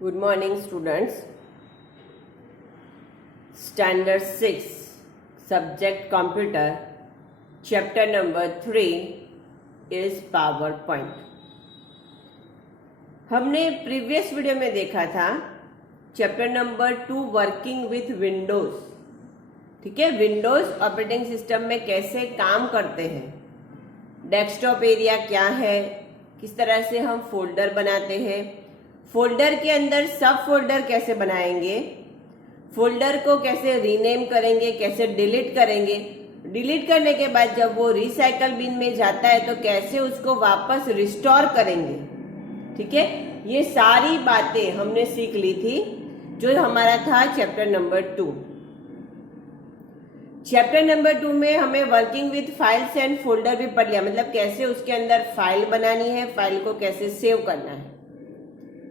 Good morning, students. Standard 6, Subject Computer, Chapter number 3 is PowerPoint. हमने previous video में देखा था chapter number 2 working with Windows. ठीक है, विंडोज ऑपरेटिंग सिस्टम में कैसे काम करते हैं, डेस्कटॉप एरिया क्या है, किस तरह से हम फोल्डर बनाते हैं, फोल्डर के अंदर सब फोल्डर कैसे बनाएंगे, फोल्डर को कैसे रीनेम करेंगे, कैसे डिलीट करेंगे, डिलीट करने के बाद जब वो रिसाइकल बिन में जाता है तो कैसे उसको वापस रिस्टोर करेंगे. ठीक है, ये सारी बातें हमने सीख ली थी जो हमारा था चैप्टर नंबर 2. चैप्टर नंबर 2 में हमें working with files and folder भी पढ़ लिया, मतलब कैसे उसके अंदर फाइल बनानी है, फाइल को कैसे सेव करना है,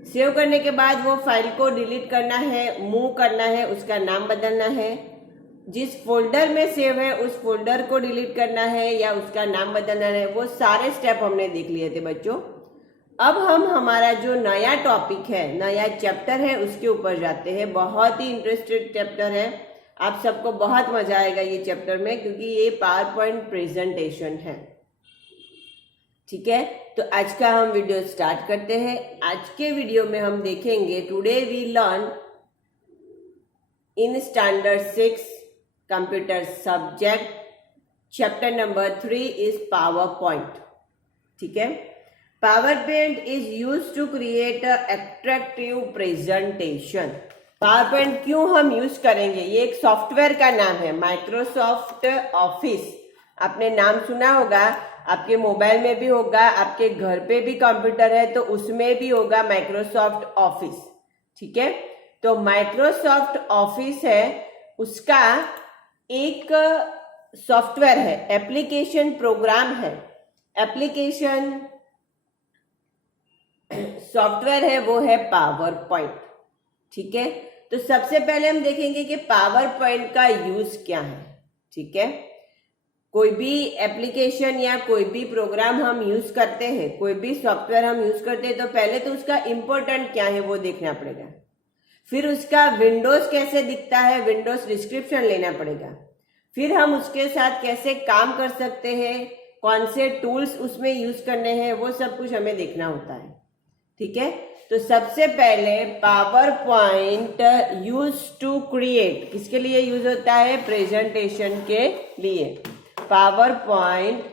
सेव करने के बाद वो फाइल को डिलीट करना है, मूव करना है, उसका नाम बदलना है, जिस फोल्डर में सेव है उस फोल्डर को डिलीट करना है या उसका नाम बदलना है. वो सारे स्टेप हमने देख लिए थे बच्चों. अब हम हमारा जो नया टॉपिक है, नया चैप्टर है, उसके ऊपर जाते हैं. बहुत ही इंटरेस्टेड चैप्टर है, आप सबको बहुत मजा आएगा ये चैप्टर में, क्योंकि ये पावर पॉइंट प्रेजेंटेशन है. ठीक है, तो आज का हम वीडियो स्टार्ट करते हैं. आज के वीडियो में हम देखेंगे today we learn in standard 6 computer subject chapter number 3 is PowerPoint. ठीक है, PowerPoint is use to create attractive presentation. PowerPoint क्यों हम यूज करेंगे, ये एक सॉफ्टवेयर का नाम है, माइक्रोसॉफ्ट ऑफिस. आपने नाम सुना होगा, आपके मोबाइल में भी होगा, आपके घर पे भी कंप्यूटर है तो उसमें भी होगा माइक्रोसॉफ्ट ऑफिस. ठीक है, तो माइक्रोसॉफ्ट ऑफिस है, उसका एक सॉफ्टवेयर है, एप्लीकेशन प्रोग्राम है, एप्लीकेशन सॉफ्टवेयर है, वो है पावर पॉइंट. ठीक है, तो सबसे पहले हम देखेंगे कि पावर पॉइंट का यूज क्या है. ठीक है, कोई भी एप्लीकेशन या कोई भी प्रोग्राम हम यूज करते हैं, कोई भी सॉफ्टवेयर हम यूज करते हैं तो पहले तो उसका इम्पोर्टेंट क्या है वो देखना पड़ेगा. फिर उसका विंडोज कैसे दिखता है, विंडोज डिस्क्रिप्शन लेना पड़ेगा. फिर हम उसके साथ कैसे काम कर सकते हैं, कौन से टूल्स उसमें यूज करने हैं, वो सब कुछ हमें देखना होता है. ठीक है, तो सबसे पहले power point use to create, किसके लिए यूज होता है, प्रेजेंटेशन के लिए. Power point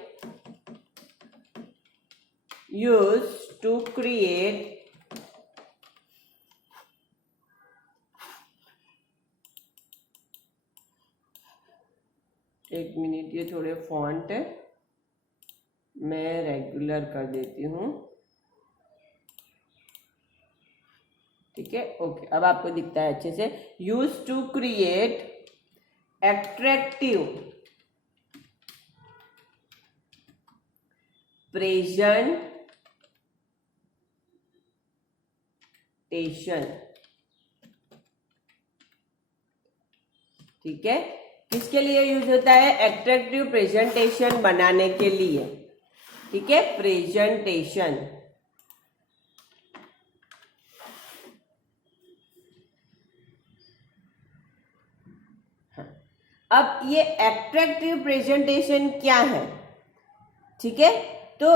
use to create एक मिनट, ये थोड़े फॉन्ट मैं रेगुलर कर देती हूँ. ठीक है, ओके, अब आपको दिखता है अच्छे से. Use to create attractive presentation. ठीक है, किसके लिए यूज होता है, अट्रैक्टिव प्रेजेंटेशन बनाने के लिए. ठीक है, प्रेजेंटेशन. अब ये अट्रैक्टिव प्रेजेंटेशन क्या है. ठीक है, तो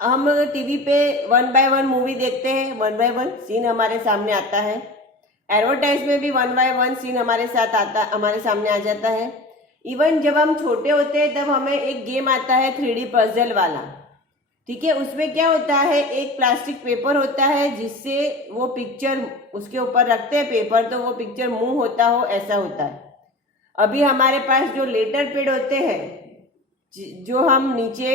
हम टीवी पे 1 by 1 मूवी देखते हैं, 1 by 1 सीन हमारे सामने आता है. एडवर्टाइज में भी 1 by 1 सीन हमारे सामने आ जाता है. इवन जब हम छोटे होते हैं तब हमें एक गेम आता है 3D पजल वाला. ठीक है, उसमें क्या होता है, एक प्लास्टिक पेपर होता है जिससे वो पिक्चर उसके ऊपर रखते हैं पेपर, तो वो पिक्चर मूव होता हो, ऐसा होता है. अभी हमारे पास जो लेटर पैड होते हैं जो हम नीचे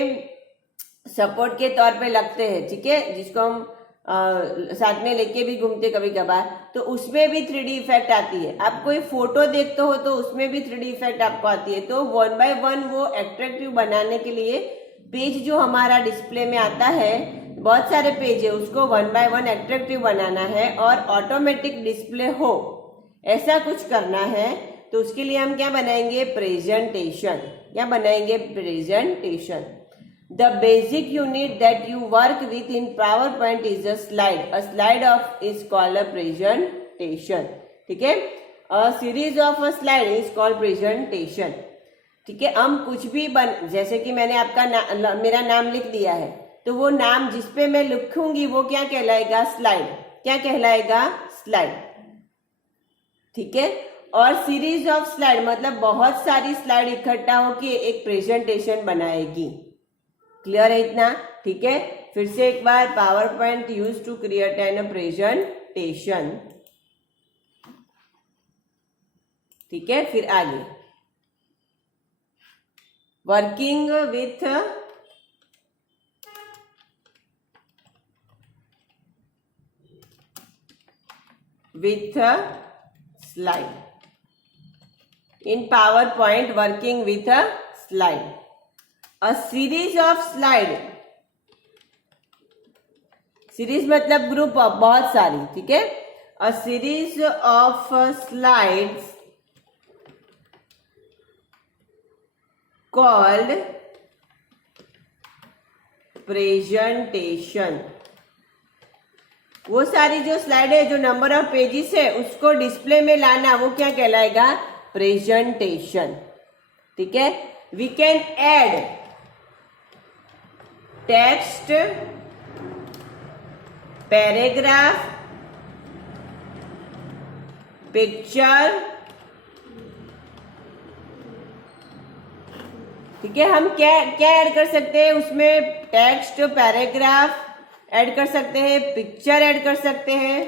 सपोर्ट के तौर पे लगते हैं, ठीक है, जिसको हम साथ में लेके भी घूमते कभी कभार, तो उसमें भी 3D इफेक्ट आती है. आप कोई फोटो देखते हो तो उसमें भी 3D इफेक्ट आपको आती है. तो 1 by 1 वो अट्रैक्टिव बनाने के लिए पेज जो हमारा डिस्प्ले में आता है, बहुत सारे पेज है, उसको 1 by 1 अट्रैक्टिव बनाना है और ऑटोमेटिक डिस्प्ले हो, ऐसा कुछ करना है. तो उसके लिए हम क्या बनाएंगे, प्रेजेंटेशन. क्या बनाएंगे, presentation. The basic unit that you work with in PowerPoint is a slide. A slide of is called a presentation. ठीक है, a series of a slide is called presentation. ठीक है, हम कुछ भी जैसे कि मैंने आपका मेरा नाम लिख दिया है, तो वो नाम जिसपे मैं लिखूंगी वो क्या कहलाएगा? स्लाइड. क्या कहलाएगा? स्लाइड. ठीक है, और सीरीज ऑफ स्लाइड मतलब बहुत सारी स्लाइड इकट्ठा होके एक प्रेजेंटेशन बनाएगी. क्लियर है इतना? ठीक है, फिर से एक बार, power point use to create an presentation. ठीक है, फिर आगे working with slide. In PowerPoint, working with a slide. A series of slide. Series मतलब ग्रुप ऑफ, बहुत सारी. ठीक है, a series of slides called presentation. वो सारी जो स्लाइड है, जो नंबर ऑफ पेजेस है, उसको डिस्प्ले में लाना, वो क्या कहलाएगा? प्रेजेंटेशन. ठीक है, we can add text, paragraph, picture. ठीक है, हम क्या क्या ऐड कर सकते हैं उसमें? टेक्स्ट, पैराग्राफ ऐड कर सकते हैं, पिक्चर ऐड कर सकते हैं.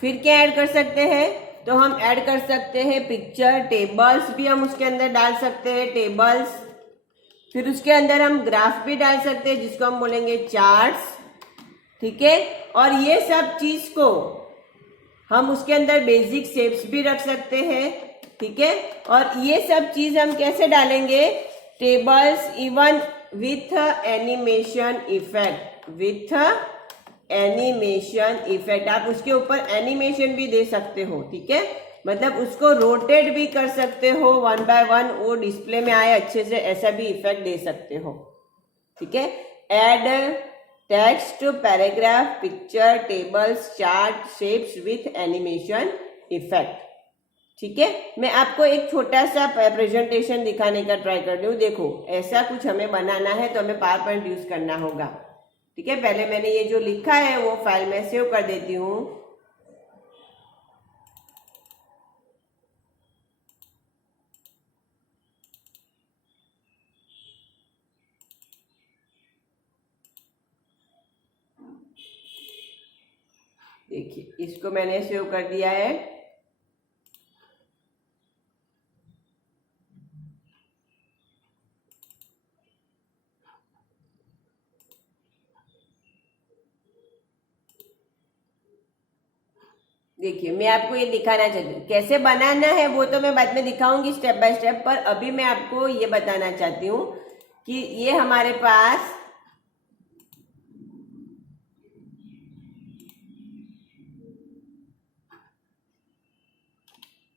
फिर क्या ऐड कर सकते हैं? तो हम ऐड कर सकते हैं पिक्चर, टेबल्स भी हम उसके अंदर डाल सकते हैं, टेबल्स. फिर उसके अंदर हम ग्राफ भी डाल सकते हैं जिसको हम बोलेंगे चार्ट्स. ठीक है, और ये सब चीज को हम उसके अंदर बेसिक शेप्स भी रख सकते हैं. ठीक है, और ये सब चीज हम कैसे डालेंगे? Tables, even with animation effect. With animation effect, आप उसके ऊपर एनिमेशन भी दे सकते हो. ठीक है, मतलब उसको रोटेट भी कर सकते हो, 1 by 1 वो डिस्प्ले में आए अच्छे से, ऐसा भी इफेक्ट दे सकते हो. ठीक है, add text, paragraph, picture, tables, chart, shapes with animation effect. ठीक है, मैं आपको एक छोटा सा प्रेजेंटेशन दिखाने का ट्राई कर रही हूँ. देखो, ऐसा कुछ हमें बनाना है तो हमें पावर पॉइंट यूज करना होगा. ठीक है, पहले मैंने ये जो लिखा है वो फाइल में सेव कर देती हूँ. देखिए, इसको मैंने सेव कर दिया है. देखिए, मैं आपको ये दिखाना चाहती हूँ. कैसे बनाना है वो तो मैं बाद में दिखाऊंगी स्टेप बाय स्टेप, पर अभी मैं आपको ये बताना चाहती हूँ कि ये हमारे पास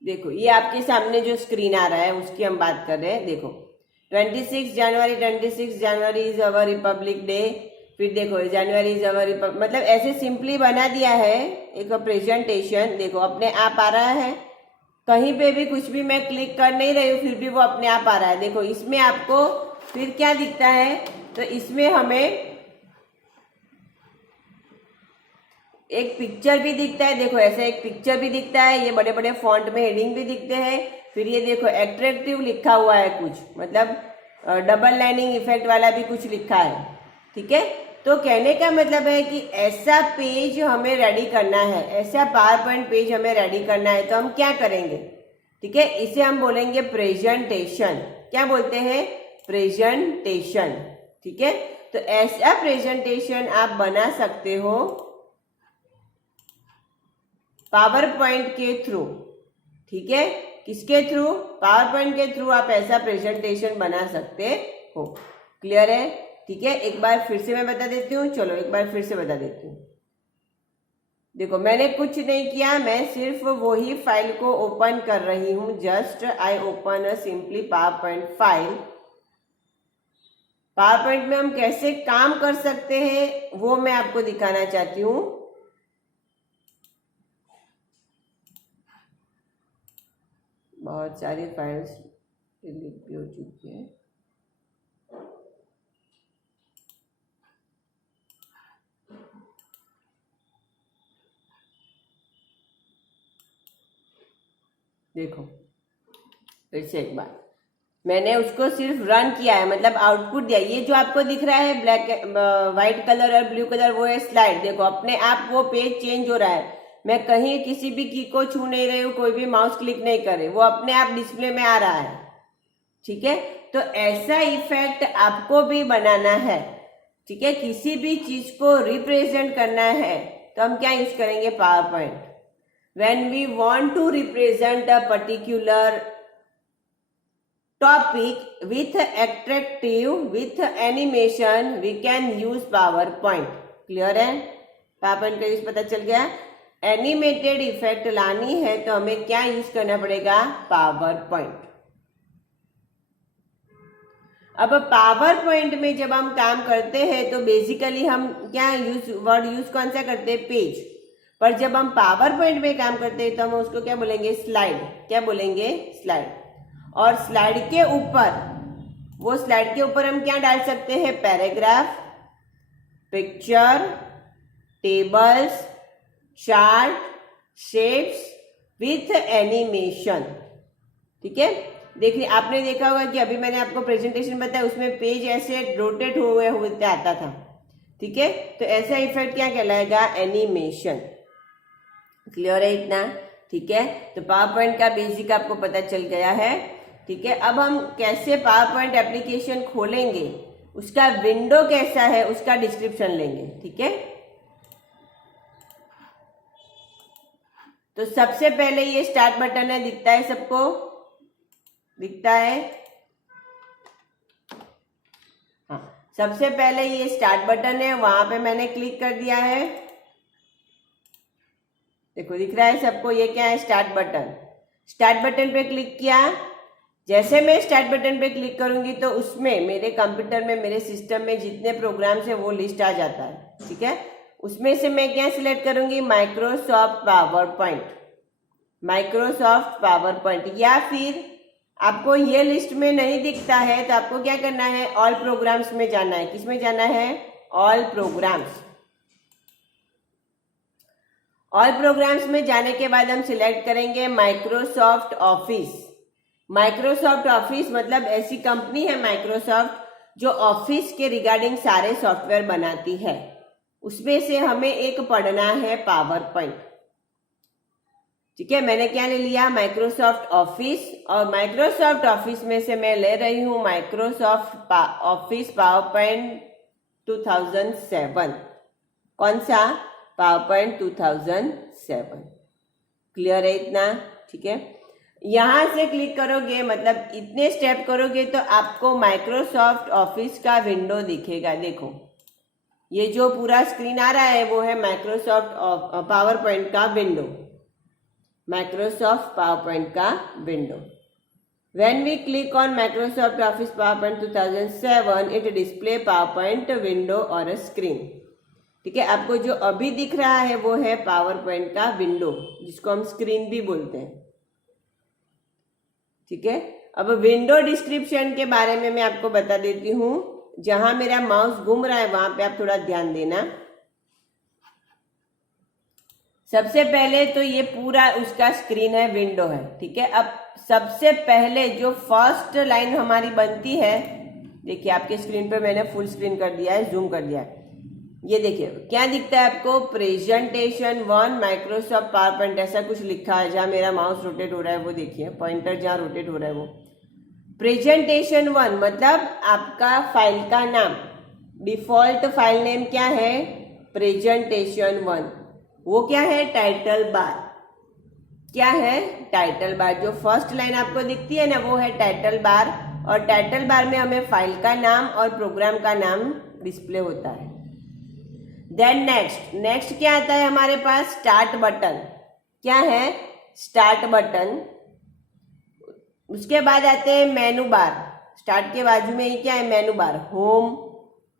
देखो, ये आपके सामने जो स्क्रीन आ रहा है उसकी हम बात कर रहे हैं. देखो, 26 जनवरी इज अवर रिपब्लिक डे. फिर देखो, जनवरी इज अवर रिपब्लिक, मतलब ऐसे सिंपली बना दिया है एक प्रेजेंटेशन. देखो, अपने आप आ रहा है, कहीं पे भी कुछ भी मैं क्लिक कर नहीं रही हूँ फिर भी वो अपने आप आ रहा है. देखो, इसमें आपको फिर क्या दिखता है? तो इसमें हमें एक पिक्चर भी दिखता है. देखो, ऐसा एक पिक्चर भी दिखता है, ये बड़े बड़े फॉन्ट में हेडिंग भी दिखते हैं. फिर ये देखो, अट्रैक्टिव लिखा हुआ है कुछ, मतलब डबल लाइनिंग इफेक्ट वाला भी कुछ लिखा है. ठीक है, तो कहने का मतलब है कि ऐसा पेज हमें रेडी करना है, ऐसा पावर पॉइंट पेज हमें रेडी करना है, तो हम क्या करेंगे? ठीक है, इसे हम बोलेंगे प्रेजेंटेशन. क्या बोलते हैं? प्रेजेंटेशन. ठीक है, तो ऐसा प्रेजेंटेशन आप बना सकते हो पावर पॉइंट के थ्रू. ठीक है, किसके थ्रू? पावर पॉइंट के थ्रू आप ऐसा प्रेजेंटेशन बना सकते हो. क्लियर है? ठीक है, एक बार फिर से मैं बता देती हूँ. चलो, एक बार फिर से बता देती हूँ. देखो मैंने कुछ नहीं किया, मैं सिर्फ वही फाइल को ओपन कर रही हूं। Just I open a simply power point file. Power point में हम कैसे काम कर सकते हैं वो मैं आपको दिखाना चाहती हूँ। बहुत सारी फाइल्स डिलीट भी हो चुकी है। देखो फिर से एक बार मैंने उसको सिर्फ रन किया है, मतलब आउटपुट दिया। ये जो आपको दिख रहा है ब्लैक व्हाइट कलर और ब्लू कलर, वो है स्लाइड। देखो अपने आप वो पेज चेंज हो रहा है। मैं कहीं किसी भी की को छू नहीं रही हूँ, कोई भी माउस क्लिक नहीं करे, वो अपने आप डिस्प्ले में आ रहा है। ठीक है, तो ऐसा इफेक्ट आपको भी बनाना है। ठीक है, किसी भी चीज को रिप्रेजेंट करना है तो हम क्या यूज करेंगे, power point. When we want to represent a particular topic with attractive, with animation, we can use PowerPoint. Clear है? PowerPoint का यूज पता चल गया। एनिमेटेड इफेक्ट लानी है तो हमें क्या यूज करना पड़ेगा, PowerPoint। अब PowerPoint में जब हम काम करते हैं तो बेसिकली हम क्या वर्ड यूज कौन सा करते हैं, पेज। पर जब हम पावर पॉइंट में काम करते हैं तो हम उसको क्या बोलेंगे, स्लाइड। क्या बोलेंगे, स्लाइड। और स्लाइड के ऊपर, वो स्लाइड के ऊपर हम क्या डाल सकते हैं, paragraph, picture, tables, chart, shapes with animation. ठीक है, देखिए आपने देखा होगा कि अभी मैंने आपको प्रेजेंटेशन बताया, उसमें पेज ऐसे रोटेट हुए होते आता था। ठीक है, तो ऐसा इफेक्ट क्या कहलाएगा, एनिमेशन। क्लियर है इतना? ठीक है, तो पावर पॉइंट का बेसिक आपको पता चल गया है। ठीक है, अब हम कैसे पावर पॉइंट एप्लीकेशन खोलेंगे, उसका विंडो कैसा है, उसका डिस्क्रिप्शन लेंगे। ठीक है, तो सबसे पहले ये स्टार्ट बटन है, दिखता है सबको, दिखता है? हाँ, सबसे पहले ये स्टार्ट बटन है, वहां पे मैंने क्लिक कर दिया है। देखो दिख रहा है सबको, ये क्या है, स्टार्ट बटन। स्टार्ट बटन पे क्लिक किया। जैसे मैं स्टार्ट बटन पे क्लिक करूंगी तो उसमें मेरे कंप्यूटर में, मेरे सिस्टम में जितने प्रोग्राम्स है वो लिस्ट आ जाता है। ठीक है, उसमें से मैं क्या सिलेक्ट करूंगी, Microsoft power point. Microsoft power point. या फिर आपको ये लिस्ट में नहीं दिखता है तो आपको क्या करना है, ऑल प्रोग्राम्स में जाना है। किसमें जाना है, ऑल प्रोग्राम्स। ऑल प्रोग्राम्स में जाने के बाद हम सिलेक्ट करेंगे माइक्रोसॉफ्ट ऑफिस। माइक्रोसॉफ्ट ऑफिस मतलब ऐसी कंपनी है माइक्रोसॉफ्ट जो ऑफिस के रिगार्डिंग सारे सॉफ्टवेयर बनाती है। उसमें से हमें एक पढ़ना है, पावर पॉइंट। ठीक है, मैंने क्या ले लिया, माइक्रोसॉफ्ट ऑफिस। और माइक्रोसॉफ्ट ऑफिस में से मैं ले रही हूं माइक्रोसॉफ्ट ऑफिस पावर पॉइंट 2007। कौन सा, पावर पॉइंट 2007। क्लियर है इतना? ठीक है, यहां से क्लिक करोगे, मतलब इतने स्टेप करोगे तो आपको माइक्रोसॉफ्ट ऑफिस का विंडो दिखेगा। देखो ये जो पूरा स्क्रीन आ रहा है वो है माइक्रोसॉफ्ट पावर पॉइंट का विंडो। माइक्रोसॉफ्ट पावर पॉइंट का window. When we click on Microsoft Office PowerPoint 2007, it display PowerPoint window or a screen। ठीक है, आपको जो अभी दिख रहा है वो है पावर पॉइंट का विंडो, जिसको हम स्क्रीन भी बोलते हैं। ठीक है, अब विंडो डिस्क्रिप्शन के बारे में मैं आपको बता देती हूं। जहां मेरा माउस घूम रहा है वहां पे आप थोड़ा ध्यान देना। सबसे पहले तो ये पूरा उसका स्क्रीन है, विंडो है। ठीक है, अब सबसे पहले जो फर्स्ट लाइन हमारी बनती है, देखिए आपके स्क्रीन पे मैंने फुल स्क्रीन कर दिया है, जूम कर दिया है। ये देखिए क्या दिखता है आपको, प्रेजेंटेशन 1 माइक्रोसॉफ्ट पावर पॉइंट, ऐसा कुछ लिखा है। जहां मेरा माउस रोटेट हो रहा है वो देखिए, पॉइंटर जहां रोटेट हो रहा है वो प्रेजेंटेशन 1, मतलब आपका फाइल का नाम। डिफॉल्ट फाइल नेम क्या है, प्रेजेंटेशन 1। वो क्या है, टाइटल बार। क्या है, टाइटल बार। जो फर्स्ट लाइन आपको दिखती है ना वो है टाइटल बार, और टाइटल बार में हमें फाइल का नाम और प्रोग्राम का नाम डिस्प्ले होता है। देन नेक्स्ट क्या आता है हमारे पास? Start button. क्या है? Start button. उसके बाद आते हैं मेनू बार। स्टार्ट के बाजू में ही क्या है? मेनू बार। Home,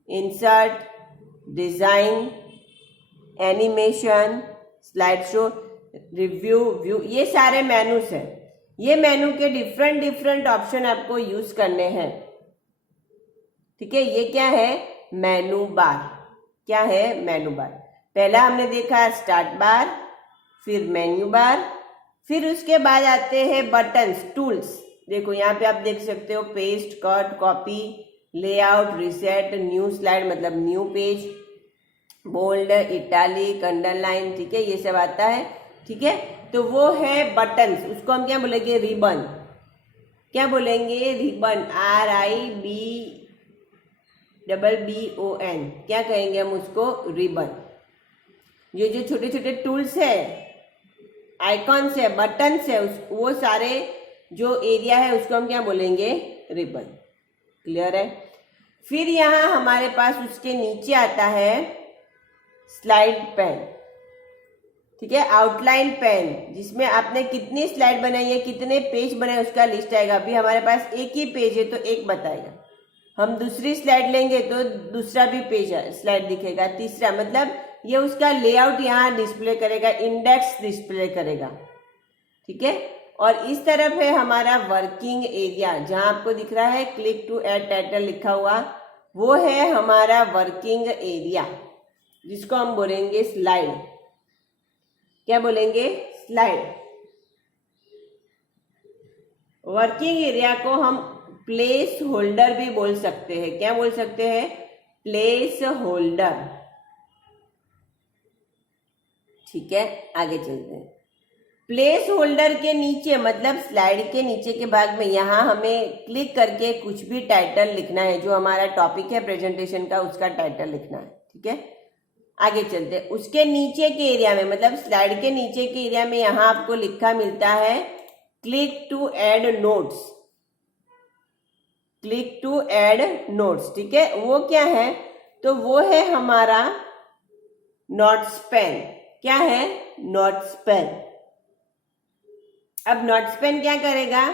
insert, design, animation, slide show, review, view, ये सारे मेनूस हैं। ये मेनू के डिफरेंट ऑप्शन आपको यूज करने हैं। ठीक है, ये क्या है? मेनू बार। क्या है? मेनू बार। पहला हमने देखा स्टार्ट बार, फिर मेन्यू बार, फिर उसके बाद आते हैं बटन्स, टूल्स। देखो यहाँ पे आप देख सकते हो paste, cut, copy, layout, reset, new slide मतलब new page, bold, italic, underline. ठीक है, ये सब आता है। ठीक है, तो वो है बटन्स। उसको हम क्या बोलेंगे? रिबन। क्या बोलेंगे? रिबन। RIBBBON। क्या कहेंगे हम उसको? रिबन। ये जो छोटे छोटे टूल्स है, आइकॉन्स है, बटन्स है, वो सारे जो एरिया है उसको हम क्या बोलेंगे? रिबन। क्लियर है? फिर यहाँ हमारे पास उसके नीचे आता है स्लाइड पेन। ठीक है, आउटलाइन पेन, जिसमें आपने कितनी स्लाइड बनाई है, कितने पेज बनाए, उसका लिस्ट आएगा। अभी हमारे पास एक ही पेज है तो एक बताएगा। हम दूसरी स्लाइड लेंगे तो दूसरा भी पेज स्लाइड दिखेगा, तीसरा, मतलब ये उसका लेआउट यहाँ डिस्प्ले करेगा, इंडेक्स डिस्प्ले करेगा। ठीक है, और इस तरफ है हमारा वर्किंग एरिया, जहां आपको दिख रहा है क्लिक टू ऐड टाइटल लिखा हुआ, वो है हमारा वर्किंग एरिया, जिसको हम बोलेंगे स्लाइड। क्या बोलेंगे? स्लाइड। वर्किंग एरिया को हम प्लेस होल्डर भी बोल सकते हैं। क्या बोल सकते हैं? Place holder. ठीक है, आगे चलते हैं। प्लेस होल्डर के नीचे मतलब स्लाइड के नीचे के भाग में यहाँ हमें क्लिक करके कुछ भी टाइटल लिखना है, जो हमारा टॉपिक है प्रेजेंटेशन का, उसका टाइटल लिखना है। ठीक है, आगे चलते हैं। उसके नीचे के एरिया में मतलब स्लाइड के नीचे के एरिया में यहाँ आपको लिखा मिलता है click to add notes. Click to add notes. ठीक है, वो क्या है? तो वो है हमारा नोट्स पेन। क्या है? Notes pane. अब नोट्स पेन क्या करेगा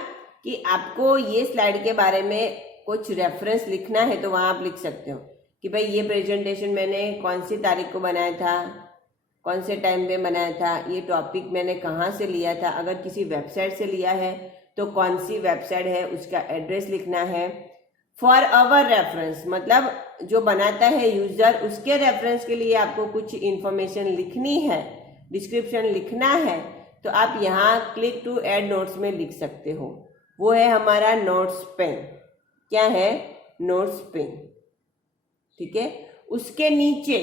कि आपको ये स्लाइड के बारे में कुछ रेफरेंस लिखना है तो वहां आप लिख सकते हो कि भाई ये प्रेजेंटेशन मैंने कौन सी तारीख को बनाया था, कौन से टाइम पे बनाया था, ये टॉपिक मैंने कहाँ से लिया था, अगर किसी वेबसाइट से लिया है तो कौन सी वेबसाइट है, उसका एड्रेस लिखना है। फॉर अवर रेफरेंस मतलब जो बनाता है यूजर, उसके रेफरेंस के लिए आपको कुछ इंफॉर्मेशन लिखनी है, डिस्क्रिप्शन लिखना है, तो आप यहाँ क्लिक टू ऐड नोट्स में लिख सकते हो। वो है हमारा नोट्स पेन। क्या है? Notes pane. ठीक है, उसके नीचे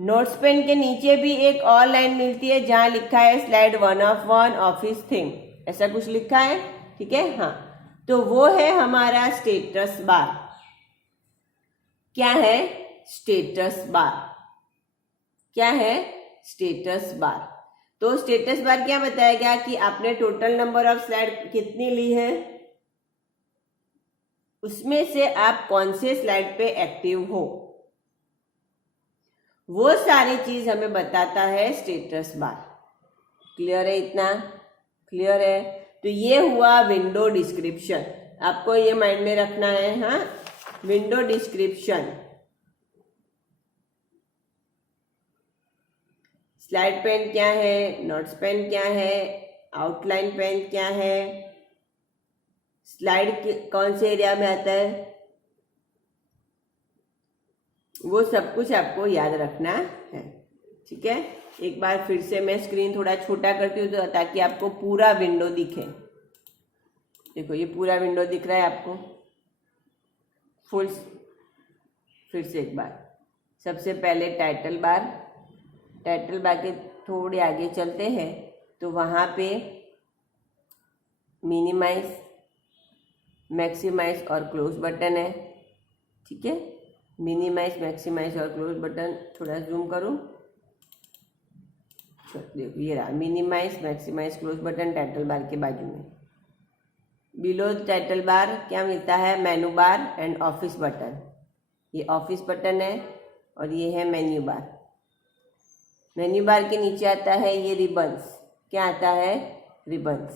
नोट्स पेन के नीचे भी एक और लाइन मिलती है जहां लिखा है स्लाइड 1 of 1 ऑफिस थीम, ऐसा कुछ लिखा है। ठीक है, हाँ, तो वो है हमारा स्टेटस बार। क्या है? Status bar. क्या है? Status bar. तो स्टेटस बार क्या बताएगा कि आपने टोटल नंबर ऑफ स्लाइड कितनी ली है, उसमें से आप कौन से स्लाइड पे एक्टिव हो, वो सारी चीज हमें बताता है स्टेटस बार। क्लियर है? इतना क्लियर है? तो ये हुआ विंडो डिस्क्रिप्शन। आपको ये माइंड में रखना है। हाँ, विंडो डिस्क्रिप्शन। स्लाइड पेन क्या है, नोट्स पेन क्या है, आउटलाइन पेन क्या है, स्लाइड कौन से एरिया में आता है, वो सब कुछ आपको याद रखना है। ठीक है, एक बार फिर से मैं स्क्रीन थोड़ा छोटा करती हूँ तो ताकि आपको पूरा विंडो दिखे। देखो ये पूरा विंडो दिख रहा है आपको फुल। फिर से एक बार, सबसे पहले टाइटल बार। टाइटल बार के थोड़े आगे चलते हैं तो वहाँ पे मिनिमाइज, मैक्सिमाइज और क्लोज बटन है। ठीक है, मिनिमाइज, मैक्सिमाइज और क्लोज बटन। थोड़ा जूम करूँ, देखो ये रहा minimise, maximise, close button title bar के बाजू में। बिलो टाइटल बार क्या मिलता है? Menu bar and office button. ये ऑफिस बटन है और ये है मेन्यू बार। मेन्यू बार के नीचे आता है ये रिबन्स, क्या आता है, रिबन्स,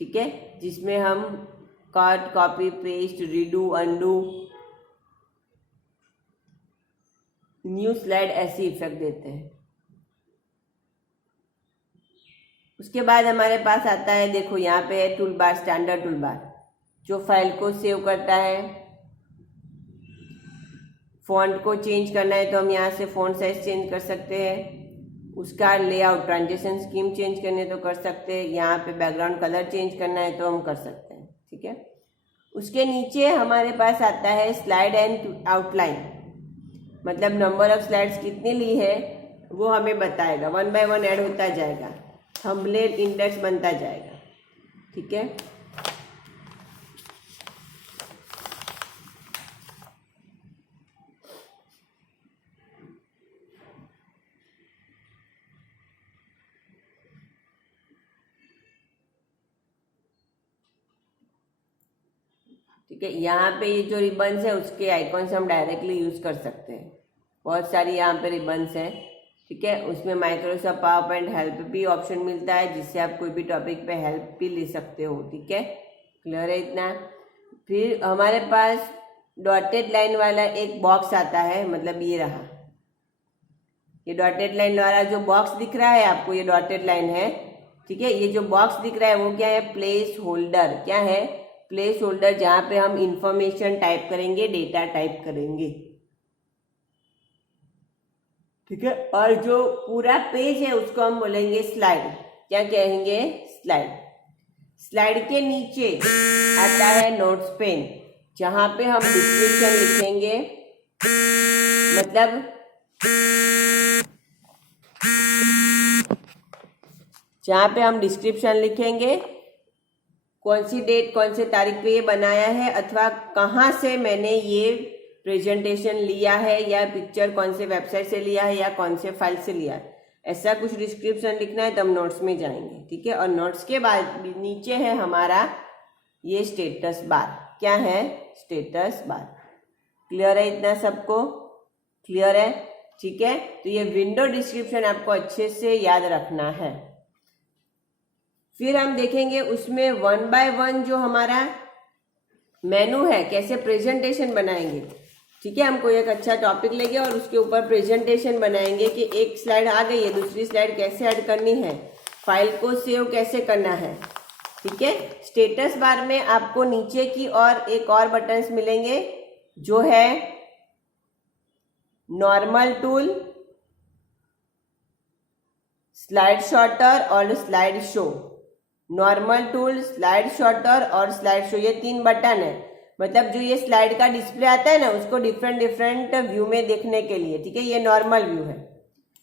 ठीक है, जिसमें हम cut, copy, paste, redo, undo, new slide ऐसी इफेक्ट देते हैं। उसके बाद हमारे पास आता है, देखो यहाँ पे है tool bar, standard tool bar, जो फाइल को सेव करता है। फॉन्ट को चेंज करना है तो हम यहाँ से फॉन्ट साइज चेंज कर सकते हैं। उसका लेआउट, ट्रांजिशन स्कीम चेंज करने तो कर सकते हैं। यहाँ पे बैकग्राउंड कलर चेंज करना है तो हम कर सकते हैं, ठीक है। उसके नीचे हमारे पास आता है स्लाइड एंड आउटलाइन, मतलब नंबर ऑफ स्लाइड्स कितनी ली है वो हमें बताएगा, 1 बाय 1 ऐड होता जाएगा, थंबनेल इंडेक्स बनता जाएगा, ठीक है। ठीक है, यहाँ पे ये जो रिबन्स है उसके आइकॉन्स हम डायरेक्टली यूज कर सकते हैं। बहुत सारी यहाँ पे रिबन्स हैं, ठीक है। उसमें माइक्रोसॉफ्ट पावर पॉइंट हेल्प भी ऑप्शन मिलता है, जिससे आप कोई भी टॉपिक पे हेल्प भी ले सकते हो, ठीक है। क्लियर है इतना। फिर हमारे पास डॉटेड लाइन वाला एक बॉक्स आता है, मतलब ये रहा, ये डॉटेड लाइन वाला जो बॉक्स दिख रहा है आपको, ये डॉटेड लाइन है, ठीक है। ये जो बॉक्स दिख रहा है वो क्या है, प्लेस होल्डर, क्या है, प्लेस होल्डर, जहां पे हम इंफॉर्मेशन टाइप करेंगे, डेटा टाइप करेंगे, ठीक है। और जो पूरा पेज है उसको हम बोलेंगे स्लाइड, क्या कहेंगे, स्लाइड। स्लाइड के नीचे आता है नोट्स पेन, जहां पे हम डिस्क्रिप्शन लिखेंगे, मतलब जहां पे हम डिस्क्रिप्शन लिखेंगे, कौन सी डेट, कौन से तारीख पे ये बनाया है, अथवा कहाँ से मैंने ये प्रेजेंटेशन लिया है, या पिक्चर कौन से वेबसाइट से लिया है, या कौन से फाइल से लिया है, ऐसा कुछ डिस्क्रिप्शन लिखना है तो हम नोट्स में जाएंगे, ठीक है। और नोट्स के बाद नीचे है हमारा ये स्टेटस बार, क्या है, स्टेटस बार। क्लियर है इतना सबको, क्लियर है, ठीक है। तो ये विंडो डिस्क्रिप्शन आपको अच्छे से याद रखना है। फिर हम देखेंगे उसमें 1 बाय 1 जो हमारा मेनू है, कैसे प्रेजेंटेशन बनाएंगे, ठीक है। हमको एक अच्छा टॉपिक लेंगे और उसके ऊपर प्रेजेंटेशन बनाएंगे कि एक स्लाइड आ गई है, दूसरी स्लाइड कैसे ऐड करनी है, फाइल को सेव कैसे करना है, ठीक है। स्टेटस बार में आपको नीचे की और एक और बटन्स मिलेंगे, जो है नॉर्मल टूल, स्लाइड शॉर्टर और slide show. Normal tool, slide shorter और स्लाइड शो, ये 3 बटन है, मतलब जो ये स्लाइड का डिस्प्ले आता है ना, उसको डिफरेंट डिफरेंट व्यू में देखने के लिए, ठीक है। ये नॉर्मल व्यू है,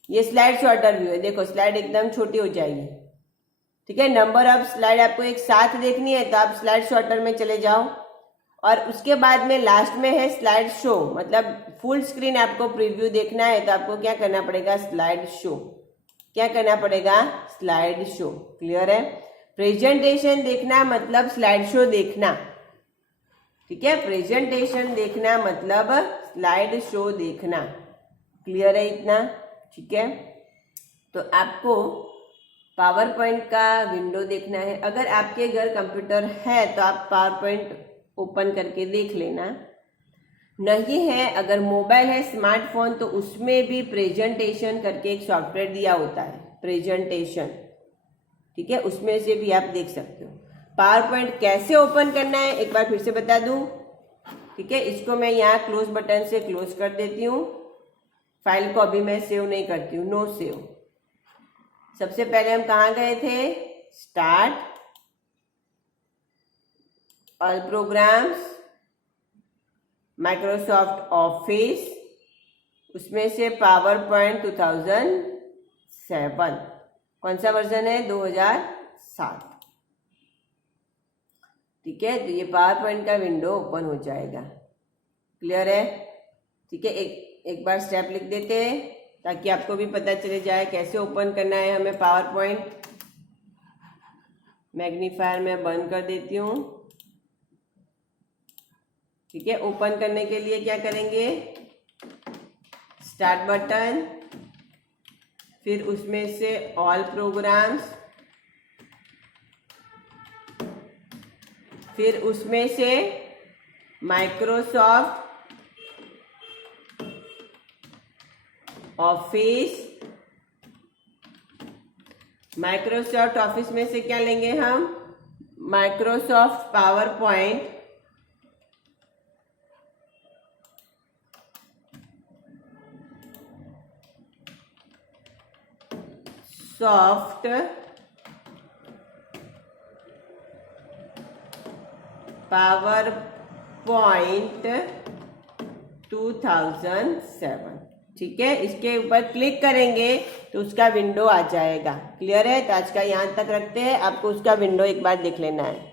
ये स्लाइड शॉर्टर व्यू है, देखो स्लाइड एकदम छोटी हो जाएगी, ठीक है। नंबर ऑफ स्लाइड आपको एक साथ देखनी है तो आप स्लाइड शॉर्टर में चले जाओ। और उसके बाद में लास्ट में है स्लाइड शो, मतलब फुल स्क्रीन आपको प्रीव्यू देखना है तो आपको क्या करना पड़ेगा, स्लाइड शो, क्या करना पड़ेगा, स्लाइड शो। क्लियर है। प्रेजेंटेशन देखना मतलब स्लाइड शो देखना, ठीक है। प्रेजेंटेशन देखना मतलब स्लाइड शो देखना। क्लियर है इतना, ठीक है। तो आपको पावर पॉइंट का विंडो देखना है। अगर आपके घर कंप्यूटर है तो आप पावर पॉइंट ओपन करके देख लेना, नहीं है अगर मोबाइल है, स्मार्टफोन, तो उसमें भी प्रेजेंटेशन करके एक सॉफ्टवेयर दिया होता है, प्रेजेंटेशन, ठीक है, उसमें से भी आप देख सकते हो। पावर पॉइंट कैसे ओपन करना है एक बार फिर से बता दूं, ठीक है। इसको मैं यहाँ क्लोज बटन से क्लोज कर देती हूँ। फाइल को अभी मैं सेव नहीं करती हूँ, नो सेव। सबसे पहले हम कहाँ गए थे, start, all programmes, Microsoft office, उसमें से पावर पॉइंट 2007, कौन सा वर्जन है, 2007, ठीक है। तो ये पावर पॉइंट का विंडो ओपन हो जाएगा। क्लियर है, ठीक है। एक बार स्टेप लिख देते हैं ताकि आपको भी पता चले जाए कैसे ओपन करना है हमें पावर पॉइंट। मैग्नीफायर में बंद कर देती हूँ, ठीक है। ओपन करने के लिए क्या करेंगे, स्टार्ट बटन, फिर उसमें से ऑल प्रोग्राम्स, फिर उसमें से माइक्रोसॉफ्ट ऑफिस। माइक्रोसॉफ्ट ऑफिस में से क्या लेंगे हम? Microsoft power point, soft power point 2007। ठीक है, इसके ऊपर क्लिक करेंगे तो उसका विंडो आ जाएगा। क्लियर है? तो आज का यहाँ तक रखते हैं, आपको उसका विंडो एक बार देख लेना है।